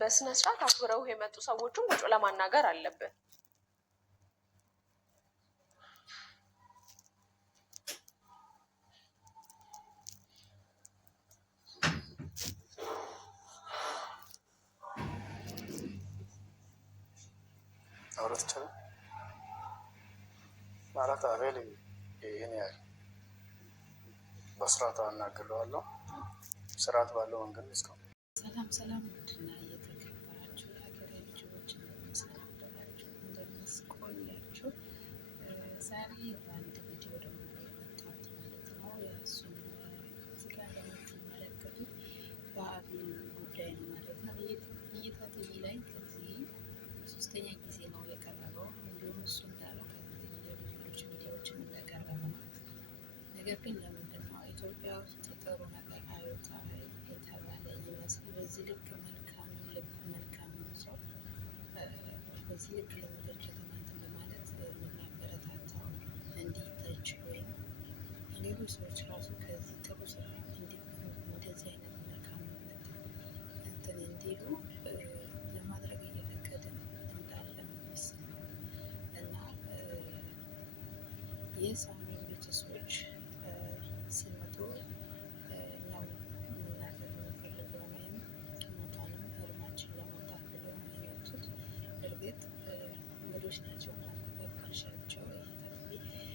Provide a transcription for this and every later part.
በስነ ስርዓት አክብረው የመጡ ሰዎችን ቁጭ ለማናገር አለብን። አውርቼ ማለት አቤል ይህን ያህል በስርዓት አናግረዋለሁ። ስርዓት ባለው መንገድ እስካሁን ሰላም ውድና እየተከበራችሁ የሀገሬ ልጆች እንደምሰናበታችሁ እንደምስቆያችሁ ዛሬ በአንድ ቪዲዮ ደግሞ የመጣሁት ማለት ነው። እሱም እዚህ ጋር እንደምትመለከቱት በአቤል ጉዳይ ነው ማለት ነው። እይታ ቲቪ ላይ ከዚህ ሶስተኛ ጊዜ ነው የቀረበው። እንዲሁም እሱ እንዳለው ከዚህ ሌሎች ሚዲያዎችን እንደቀረበ ነው። ነገር ግን ለምንድን ነው ኢትዮጵያ ውስጥ ጥሩ ነገር አይወጣ የተባለ ይመስል በዚህ ልክ መልካም ሰው በዚህ ልክ ለመተቸት እናንተ ለማለት የምናበረታታው እንዲተች ወይም ሌሎች ሰዎች ራሱ ከዚህ ጥሩ ስራ እንደዚህ አይነት መልካምነት እንትን እንዲሉ ለማድረግ እየፈቀድን እንዳለ ነው የሚሰማው እና የሳምሪን ቤተሰቦች ሲመጡ እኛም መናገር የምንፈልገው ወይም ሞቷንም እርማችን ለማውጣት ብለው ነው የመጡት። እርግጥ እንግዶች ናቸው ማልሻቸው ይታል።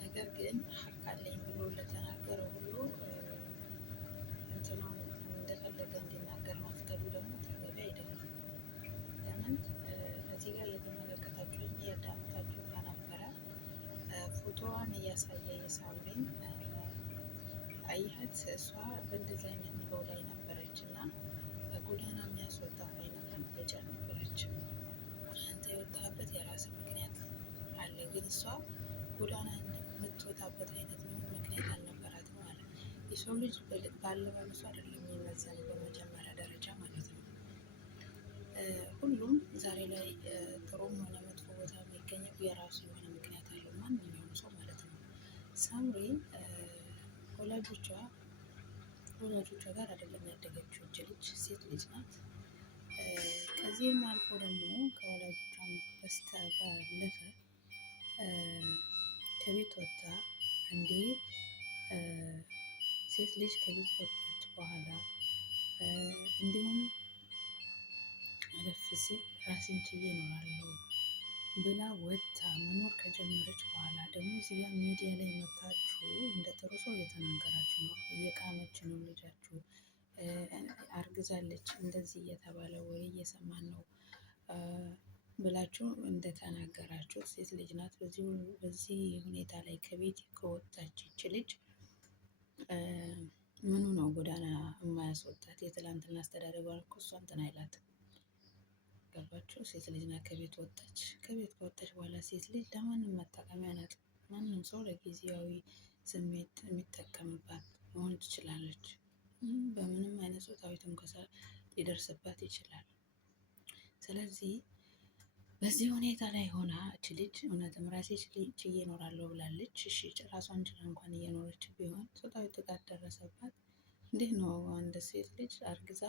ነገር ግን ሀቅ አለኝ ብሎ ለተናገረው ሁሉ እንትኑ እንደፈለገ እንዲናገር ማፍቀዱ ደግሞ ተገቢ አይደለም። ለምን እዚህ ጋር እየተመለከታችሁ እያዳመጣችሁ ከነበረ ፎቶዋን እያሳየ የሳምሪን አይሀት እሷ በእንደዚህ አይነት ኑሮ ላይ ነበረች እና ጎዳና የሚያስወጣ አይነት አንደጫ ነበረች። አንተ የወጣበት የራስ ምክንያት አለ፣ ግን እሷ ጎዳና የምትወጣበት አይነት ምክንያት አልነበራትም ማለት ነው። የሰው ልጅ ባለባበሱ አይደለም የሚመዘን በመጀመሪያ ደረጃ ማለት ነው። ሁሉም ዛሬ ላይ ጥሩም ሆነ መጥፎ ቦታ የሚገኘው የራሱ የሆነ ምክንያት አለው፣ ማንኛውም ሰው ማለት ነው። ሳምሪ ወላጆቿ ጋር አይደለም ያደገችው። ልጅ ሴት ልጅ ናት። ከዚህም አልፎ ደግሞ ከወላጆቿም በስተባለፈ ከቤት ወጣ አንዴ ሴት ልጅ ከቤት ወጣች በኋላ እንዲሁም አለፍ ሲል ራሴን ችዬ እኖራለሁ ብላ ወጥታ መኖር ከጀመረች በኋላ ደግሞ እዚያ ሚዲያ ላይ መታችሁ እንደ ጥሩ ሰው እየተናገራችሁ ነው። እየቃመች ነው ልጃችሁ አርግዛለች እንደዚህ እየተባለ ወሬ እየሰማን ነው ብላችሁ እንደተናገራችሁ ሴት ልጅ ናት። በዚህ ሁኔታ ላይ ከቤት ከወጣች ይች ልጅ ምኑ ነው ጎዳና የማያስወጣት? የትላንትና አስተዳደጓን እኮ እሷ እንትን አይላትም። ገባችሁ? ሴት ልጅ ናት። ከቤት ወጣች። ከቤት ከወጣች በኋላ ሴት ልጅ ለማንም መጠቀሚያ ናት። ማንም ሰው ለጊዜያዊ ስሜት የሚጠቀምባት መሆን ትችላለች። በምንም አይነት ጾታዊ ትንኮሳ ሊደርስባት ይችላል። ስለዚህ በዚህ ሁኔታ ላይ ሆና እች ልጅ እውነትም ራሴ ችዬ እኖራለሁ ብላለች። እሺ ራሷን ችላ እንኳን እየኖረች ቢሆን ጾታዊ ጥቃት ደረሰባት። እንዴት ነው አንድ ሴት ልጅ አርግዛ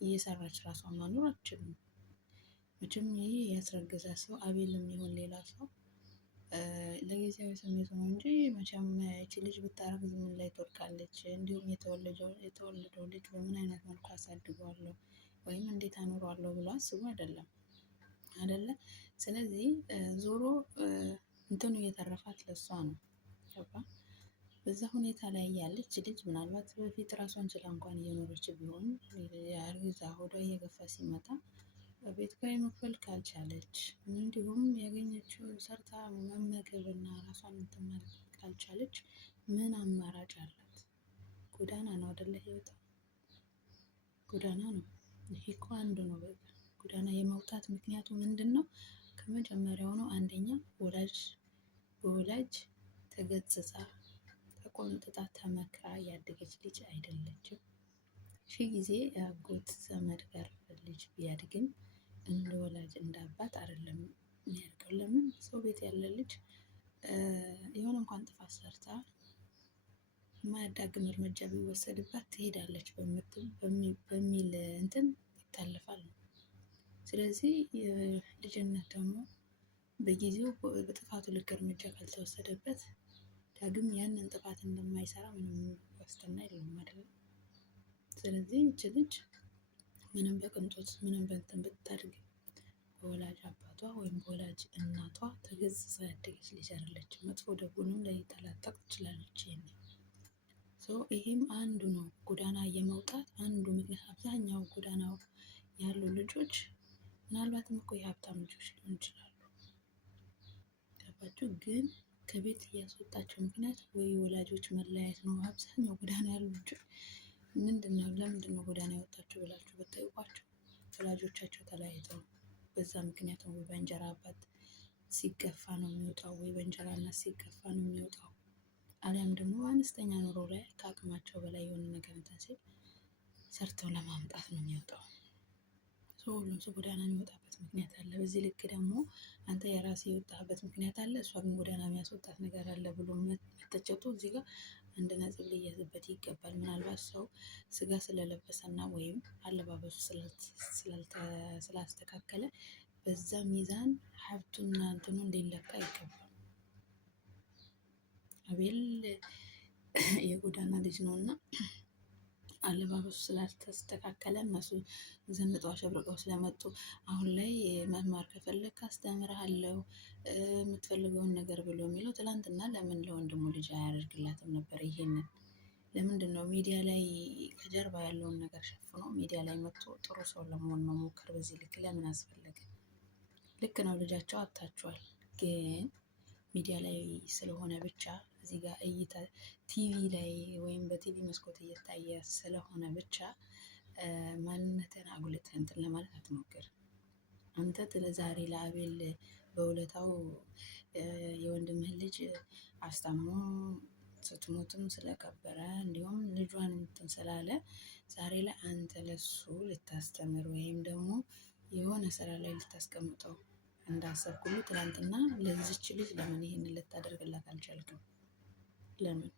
እየሰራች ራሷን ማኖር አትችልም? መቼም ይሄ ያስረገዛ ሰው አቤልም ይሁን ሌላ ሰው ለጊዜያዊ ስሜቱ ነው እንጂ መቼም እች ልጅ ብታረግዝ ምን ላይ ትወድቃለች? እንዲሁም የተወለደው ልጅ በምን አይነት መልኩ አሳድገዋለሁ ወይም እንዴት አኖረዋለሁ ብሎ አስቡ አይደለም። ስለዚህ ዞሮ እንትኑ እየተረፋት ለሷ ነው። ገባ? በዛ ሁኔታ ላይ ያለች ልጅ ምናልባት በፊት ራሷን ችላ እንኳን እየኖረች ቢሆን አርግዛ ሆዷ እየገፋ ሲመጣ ቤት ኪራይ መክፈል ካልቻለች እንዲሁም ያገኘችው ሰርታ መመገብና ራሷን እንትን ማለት ካልቻለች ምን አማራጭ አላት? ጎዳና ነው አይደለ? ህይወት ጎዳና ነው። ይሄ እኮ አንዱ ነው። በቃ ጎዳና የመውጣት ምክንያቱ ምንድን ነው? ከመጀመሪያው ነው። አንደኛ በወላጅ ተገጽጻ ተቆንጥጣ ተመክራ ያደገች ልጅ አይደለችም። ሺህ ጊዜ አጎት ዘመድ ጋር ልጅ ቢያድግም እንደ ወላጅ እንደ አባት አይደለም የሚያድገው። ለምን? ሰው ቤት ያለ ልጅ የሆነ እንኳን ጥፋት ሰርታ የማያዳግም እርምጃ ቢወሰድባት ትሄዳለች በሚል እንትን ይታለፋል። ስለዚህ ልጅነት ደግሞ በጊዜው በጥፋቱ ልክ እርምጃ ካልተወሰደበት ዳግም ያንን ጥፋት እንደማይሰራ ምንም ዋስትና የለውም አይደለም። ስለዚህ ይች ልጅ ምንም በቅንጦት ምንም በእንትን ብታድግ በወላጅ አባቷ ወይም በወላጅ እናቷ ተገዝጻ ያደገች ልጅ አይደለችም። መጥፎ ደጉንም ለይታ ላታውቅ ትችላለች። ይሄም አንዱ ነው ጎዳና የመውጣት አንዱ ምክንያት። አብዛኛው ጎዳናው ያሉ ልጆች ምናልባትም እኮ የሀብታም ልጆች ሊሆን ይችላሉ። ገባችሁ? ግን ከቤት እያስወጣቸው ምክንያት ወይ ወላጆች መለያየት ነው። አብዛኛው ጎዳና ያሉ ልጆች ለምንድን ነው ጎዳና ያወጣቸው ብላችሁ ብትጠይቋቸው ወላጆቻቸው ተለያይተው በዛ ምክንያት ነው። ወይ በእንጀራ አባት ሲገፋ ነው የሚወጣው፣ ወይ በእንጀራ እናት ሲገፋ ነው የሚወጣው። አሊያም ደግሞ በአነስተኛ ኑሮ ላይ ከአቅማቸው በላይ የሆነ ነገር እንትን ሲል ሰርተው ለማምጣት ነው የሚወጣው። ሁሉም ሰው ጎዳና የሚወጣበት ምክንያት አለ። በዚህ ልክ ደግሞ አንተ የራስህ የወጣህበት ምክንያት አለ፣ እሷ ግን ጎዳና የሚያስወጣት ነገር አለ ብሎ መተቸቱ እዚህ ጋር አንድ ነጥብ ሊያዝበት ይገባል። ምናልባት ሰው ስጋ ስለለበሰና ወይም አለባበሱ ስላስተካከለ በዛ ሚዛን ሀብቱና እንትኑን ሊለካ አይገባም። አቤል የጎዳና ልጅ ነው እና አለባበሱ ስላልተስተካከለ እነሱ ዘንጠው አሸብርቀው ስለመጡ አሁን ላይ መማር ከፈለግ አስተምርሃለሁ የምትፈልገውን ነገር ብሎ የሚለው ትላንትና ለምን ለወንድሙ ልጅ አያደርግላትም ነበር? ይሄንን ለምንድን ነው ሚዲያ ላይ ከጀርባ ያለውን ነገር ሸፍኖ ሚዲያ ላይ መጥቶ ጥሩ ሰው ለመሆን መሞከር በዚህ ልክ ለምን አስፈለገ? ልክ ነው፣ ልጃቸው አጥታችኋል። ግን ሚዲያ ላይ ስለሆነ ብቻ እዚህ ጋር እይታ ቲቪ ላይ ወይም በቲቪ መስኮት እየታየ ስለሆነ ብቻ ማንነትን አጉልተህ እንትን ለማለት አትሞክር። አንተ ዛሬ ለአቤል በውለታው የወንድምህ ልጅ አስታሞ ስትሞትም ስለከበረ እንዲሁም ልጇን እንትን ስላለ ዛሬ ላይ አንተ ለሱ ልታስተምር ወይም ደግሞ የሆነ ስራ ላይ ልታስቀምጠው እንዳሰብክ ሁሉ ትናንትና ለዚች ልጅ ለምን ይሄንን ልታደርግላት አልቻልክም? ለምን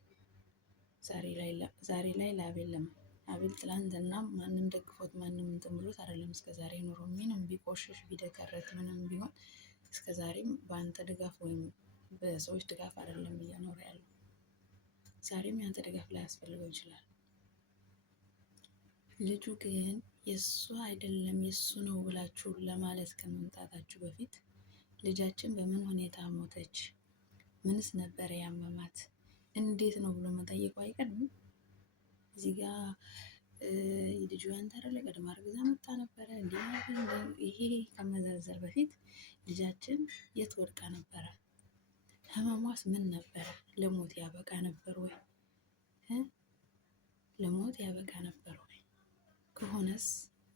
ዛሬ ላይ ለአቤል ለምን? አቤል ትላንትና ማንም ደግፎት ማንም እንትን ብሎት አይደለም እስከ ዛሬ ኑሮ ምንም ቢቆሽሽ ቢደከረት ምንም ቢሆን እስከ ዛሬም በአንተ ድጋፍ ወይም በሰዎች ድጋፍ አይደለም እየኖረ ያለው። ዛሬም ያንተ ድጋፍ ላይ ያስፈልገው ይችላል። ልጁ ግን የእሱ አይደለም የእሱ ነው ብላችሁ ለማለት ከመምጣታችሁ በፊት ልጃችን በምን ሁኔታ ሞተች፣ ምንስ ነበረ ያመማት፣ እንዴት ነው ብሎ መጠየቁ አይቀርም። እዚህ ጋር ልጁ ያንተ አይደለ ቀድማ አርግዛ መጣ ነበረ ይሄ ከመዘርዘር በፊት ልጃችን የት ወድቃ ነበረ? ህመሟስ ምን ነበረ? ለሞት ያበቃ ነበር ወይ? ለሞት ያበቃ ነበር ወይ? ከሆነስ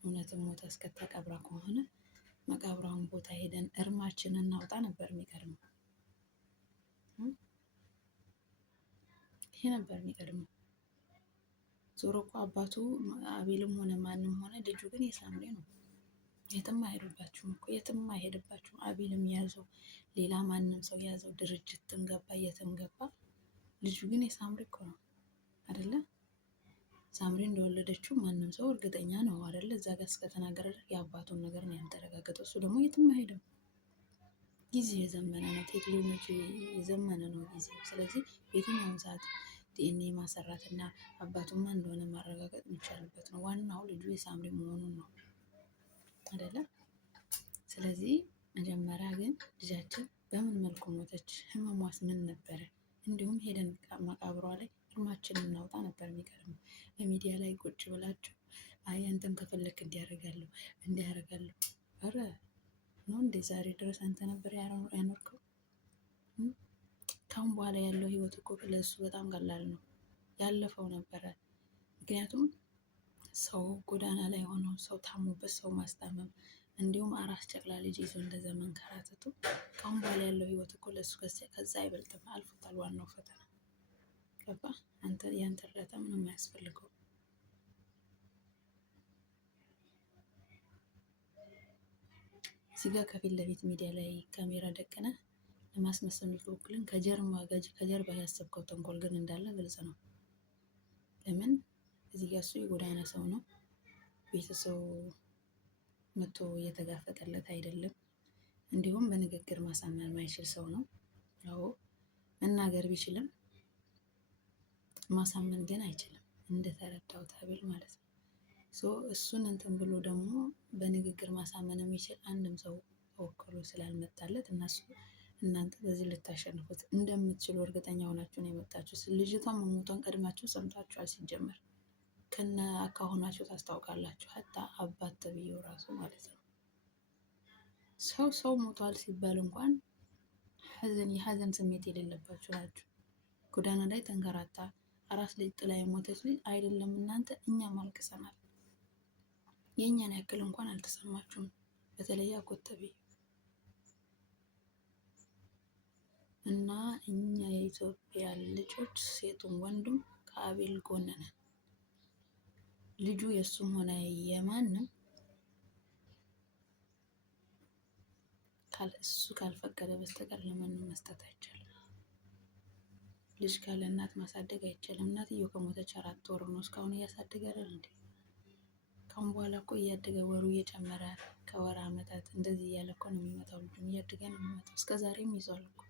እውነትም ሞታ እስከተቀብራ ከሆነ መቃብሯን ቦታ ሄደን እርማችንን እናውጣ ነበር የሚቀድመው። ይሄ ነበር የሚቀድመው። ዞሮ እኮ አባቱ አቤልም ሆነ ማንም ሆነ ልጁ ግን የሳምሪ ነው። የትም አይሄድባችሁም እኮ የትም አይሄድባችሁም። አቤልም ያዘው ሌላ ማንም ሰው ያዘው ድርጅትም ገባ የትም ገባ፣ ልጁ ግን የሳምሪ እኮ ነው አይደለ? ሳምሪ እንደወለደችው ማንም ሰው እርግጠኛ ነው አይደለ? እዛ ጋር እስከተናገረ የአባቱን ነገር ነው ያልተረጋገጠው። እሱ ደግሞ የትም አይሄድም። ጊዜ የዘመነ ነው፣ ቴክኖሎጂ የዘመነ ነው ጊዜው። ስለዚህ በየትኛውም ሰዓት ዲኤንኤ ማሰራት እና አባቱማ እንደሆነ ማረጋገጥ የሚቻልበት ነው። ዋናው ልጁ የሳምሪ መሆኑን ነው አይደለ? ስለዚህ መጀመሪያ ግን ልጃችን በምን መልኩ ሞተች፣ ህመሟስ ምን ነበረ፣ እንዲሁም ሄደን መቃብሯ ላይ እርማችንን እናውጣ ነበር የሚቀርመው። በሚዲያ ላይ ቁጭ ብላችሁ አይ አንተም ከፈለክ እንዲያደርጋለሁ ኧረ ነው እንዴ? ዛሬ ድረስ አንተ ነበር ያኖርከው። ካሁን በኋላ ያለው ህይወት እኮ ለሱ በጣም ቀላል ነው፣ ያለፈው ነበረ። ምክንያቱም ሰው ጎዳና ላይ ሆኖ ሰው ታሞበት ሰው ማስታመም እንዲሁም አራስ ጨቅላ ልጅ ይዞ እንደዛ መንከራተቱ ካሁን በኋላ ያለው ህይወት እኮ ለሱ ከዛ አይበልጥም። አልፎታል። ዋናው ፈተና ገባ። አንተ ያንተ እርዳታ ምንም አያስፈልገው። እዚህ ጋር ከፊት ለፊት ሚዲያ ላይ ካሜራ ደቅነ ለማስመሰል የምትሞክልን ከጀርባ ያሰብከው ተንኮል ግን እንዳለ ግልጽ ነው። ለምን እዚህ ጋር እሱ የጎዳና ሰው ነው። ቤተሰቡ መቶ እየተጋፈጠለት አይደለም። እንዲሁም በንግግር ማሳመን የማይችል ሰው ነው። አዎ መናገር ቢችልም ማሳመን ግን አይችልም፣ እንደተረዳሁት ሀብል ማለት ነው። እሱን እንትን ብሎ ደግሞ በንግግር ማሳመን የሚችል አንድም ሰው ተወክሎ ስላልመጣለት እናንተ በዚህ ልታሸንፉት እንደምትችሉ እርግጠኛ ሆናችሁ ነው የመጣችሁ። ልጅቷን መሞቷን ቀድማችሁ ሰምታችኋል። ሲጀመር ከነ አካሆናችሁ ታስታውቃላችሁ። ሀታ አባት ተብዬው ራሱ ማለት ነው። ሰው ሞቷል ሲባል እንኳን የሀዘን ስሜት የሌለባችሁ ናችሁ። ጎዳና ላይ ተንከራታ አራስ ልጅ ጥላ የሞተች ልጅ አይደለም እናንተ እኛም አልቅሰናል። የእኛን ያክል እንኳን አልተሰማችሁም። በተለይ አጎተቤ እና እኛ የኢትዮጵያ ልጆች ሴቱም ወንዱም ከአቤል ጎን ነን። ልጁ የእሱም ሆነ የማንም እሱ ካልፈቀደ በስተቀር ለማንም መስጠት አይቻልም። ልጅ ካለ እናት ማሳደግ አይቻልም። እናትየው ከሞተች 4 ወር ነው። እስካሁን እያሳደገ አይደል እንዴ? ካሁን በኋላ እኮ እያደገ ወሩ እየጨመረ ከወር አመታት እንደዚህ እያለ እኮ ነው የሚመጣው። ልጁን እያደገ ነው የሚመጣው። እስከ ዛሬም ይዟል እኮ